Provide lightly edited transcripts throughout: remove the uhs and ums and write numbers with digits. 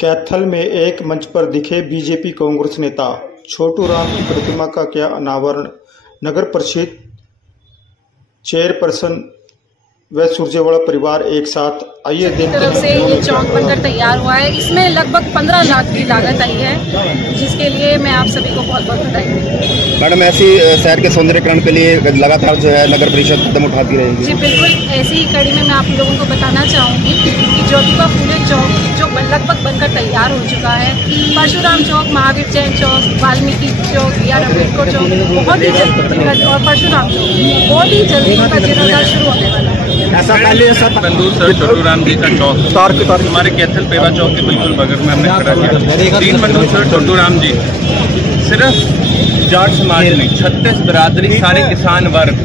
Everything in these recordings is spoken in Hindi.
कैथल में एक मंच पर दिखे बीजेपी कांग्रेस नेता। छोटू राम की प्रतिमा का किया अनावरण। नगर परिषद चेयरपर्सन व सुरजेवाला परिवार एक साथ। आइए देखते हैं। तरफ से ये चौक बनकर तैयार हुआ है। इसमें लगभग 15 लाख की लागत आई है, जिसके लिए मैं आप सभी को बहुत बहुत बधाई दूँ। मैडम, ऐसी शहर के सौंदर्यकरण के लिए लगातार जो है नगर परिषद कदम उठाती रहेगी। जी बिल्कुल, ऐसी ही कड़ी में मैं आप लोगों को बताना चाहूँगी कि ज्योतिबा फूले चौक जो लगभग बनकर तैयार हो चुका है, परशुराम चौक, महावीर जैन चौक, वाल्मीकि चौक, BR अम्बेडकर चौक बहुत ही जल्द और परशुराम चौक बहुत ही जल्दी उनका जीर्णोद्धार शुरू होने वाला है। ऐसा पहले सर छोटू राम जी का चौक हमारे कैथल पेवा चौक के बिल्कुल बगल में हमने खड़ा किया। दीनबंधु सर छोटू राम जी सिर्फ जाट समाज में 36 बिरादरी सारे किसान वर्ग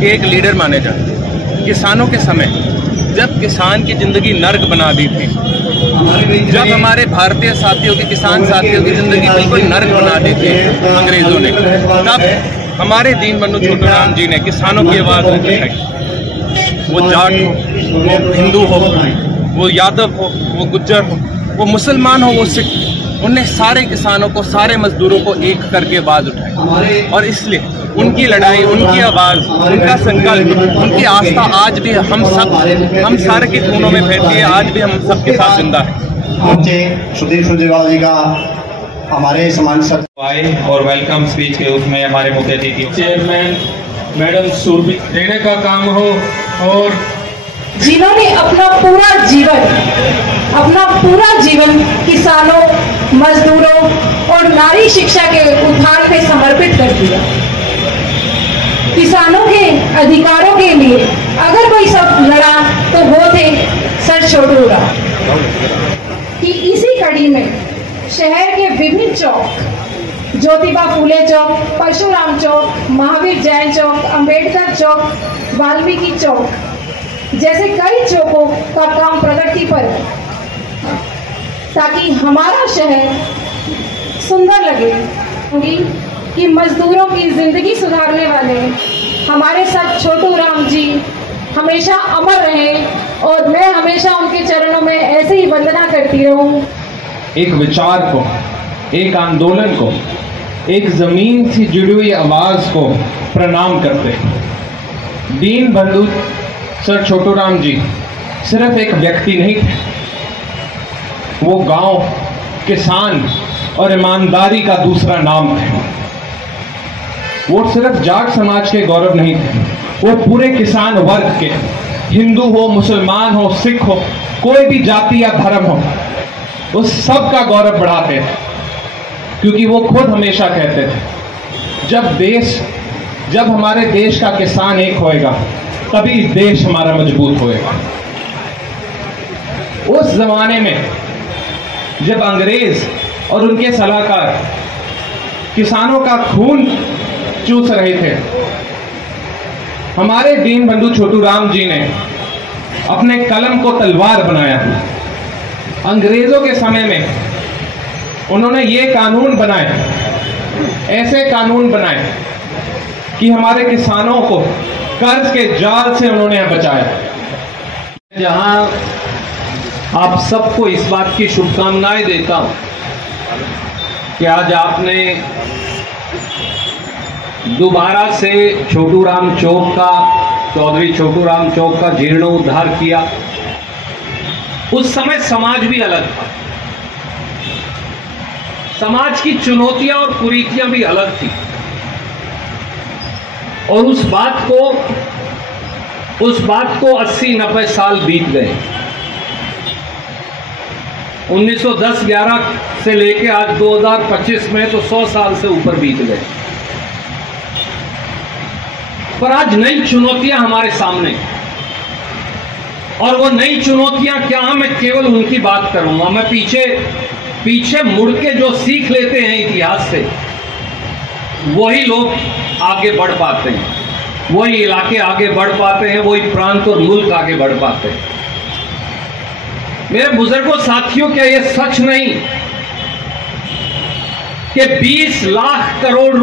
के एक लीडर माने जाते हैं। किसानों के समय जब किसान की जिंदगी नर्क बना दी थी, जब हमारे भारतीय साथियों की, किसान साथियों की जिंदगी बिल्कुल नर्क बना दी थी अंग्रेजों ने, तब हमारे दीनबंधु छोटू राम जी ने किसानों की आवाज़ उठाई। वो जाट हो, वो हिंदू हो, वो यादव हो, वो गुज्जर हो, वो मुसलमान हो, वो सिख, उनने सारे किसानों को, सारे मजदूरों को एक करके आवाज़ उठाई। और इसलिए उनकी लड़ाई, उनकी आवाज़, उनका संकल्प, उनकी आस्था आज भी हम सारे के खूनों में बहती है। आज भी हम सबके साथ जिंदा है। सुधीर सुरजेवाला जी का हमारे समाज आए और वेलकम स्पीच के उसमें हमारे मुख्य अतिथि चेयरमैन मैडम सुरभि देने का काम हो, और जिन्होंने अपना पूरा जीवन किसानों, मजदूरों और नारी शिक्षा के उत्थान पे समर्पित कर दिया। किसानों के अधिकारों के लिए अगर कोई सब लड़ा तो वो थे सर छोटू राम। कि इसी कड़ी में शहर के विभिन्न चौक, ज्योतिबा फूले चौक, परशुराम चौक, महावीर जैन चौक, अंबेडकर चौक, वाल्मीकि चौक जैसे कई चौकों का काम प्रगति पर है, ताकि हमारा शहर सुंदर लगे। कि मजदूरों की जिंदगी सुधारने वाले हमारे साथ छोटू राम जी हमेशा अमर रहे और मैं हमेशा उनके चरणों में ऐसे ही वंदना करती रहूं। एक विचार को, एक आंदोलन को, एक जमीन से जुड़ी हुई आवाज को प्रणाम करते हैं। दीनबंधु सर छोटू राम जी सिर्फ एक व्यक्ति नहीं थे, वो गांव, किसान और ईमानदारी का दूसरा नाम थे। वो सिर्फ जाट समाज के गौरव नहीं थे, वो पूरे किसान वर्ग के, हिंदू हो, मुसलमान हो, सिख हो, कोई भी जाति या धर्म हो, उस सब का गौरव बढ़ाते थे। क्योंकि वो खुद हमेशा कहते थे, जब हमारे देश का किसान एक होएगा तभी देश हमारा मजबूत होएगा। उस जमाने में जब अंग्रेज और उनके सलाहकार किसानों का खून चूस रहे थे, हमारे दीनबंधु छोटू राम जी ने अपने कलम को तलवार बनाया। अंग्रेजों के समय में उन्होंने ये कानून बनाए, ऐसे कानून बनाए कि हमारे किसानों को कर्ज के जाल से उन्होंने बचाया। जहां आप सबको इस बात की शुभकामनाएं देता हूं कि आज आपने दोबारा से छोटू राम चौक का, चौधरी छोटू राम चौक का जीर्णोद्धार किया। उस समय समाज भी अलग था, समाज की चुनौतियां और कुरीतियां भी अलग थी, और उस बात को 80-90 साल बीत गए। 1910-11 से लेके आज 2025 में तो 100 साल से ऊपर बीत गए। पर आज नई चुनौतियां हमारे सामने, और वो नई चुनौतियां क्या, मैं केवल उनकी बात करूंगा। मैं पीछे मुड़ के जो सीख लेते हैं इतिहास से, वही लोग आगे बढ़ पाते हैं, वही इलाके आगे बढ़ पाते हैं, वही प्रांत और मुल्क आगे बढ़ पाते हैं। मेरे बुजुर्गों, साथियों, क्या यह सच नहीं कि 20 लाख करोड़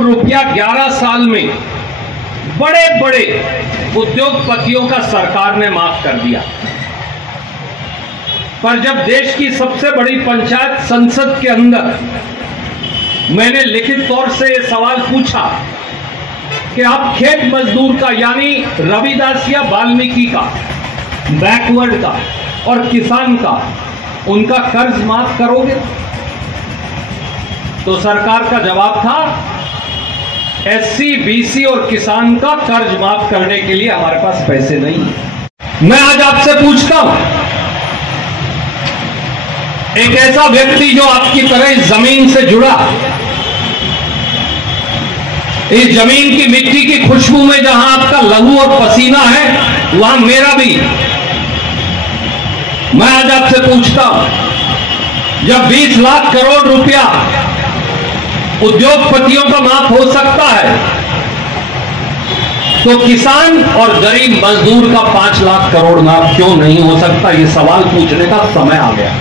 रुपया 11 साल में बड़े बड़े उद्योगपतियों का सरकार ने माफ कर दिया। पर जब देश की सबसे बड़ी पंचायत संसद के अंदर मैंने लिखित तौर से यह सवाल पूछा कि आप खेत मजदूर का यानी रविदास या वाल्मीकि का, बैकवर्ड का और किसान का उनका कर्ज माफ करोगे? तो सरकार का जवाब था एससी, बीसी और किसान का कर्ज माफ करने के लिए हमारे पास पैसे नहीं है। मैं आज आपसे पूछता हूं, एक ऐसा व्यक्ति जो आपकी तरह इस जमीन से जुड़ा, इस जमीन की मिट्टी की खुशबू में जहां आपका लहू और पसीना है, वहां मेरा भी। मैं आज आपसे पूछता हूं, जब 20 लाख करोड़ रुपया उद्योगपतियों का माफ हो सकता है, तो किसान और गरीब मजदूर का 5 लाख करोड़ माफ क्यों नहीं हो सकता? यह सवाल पूछने का समय आ गया।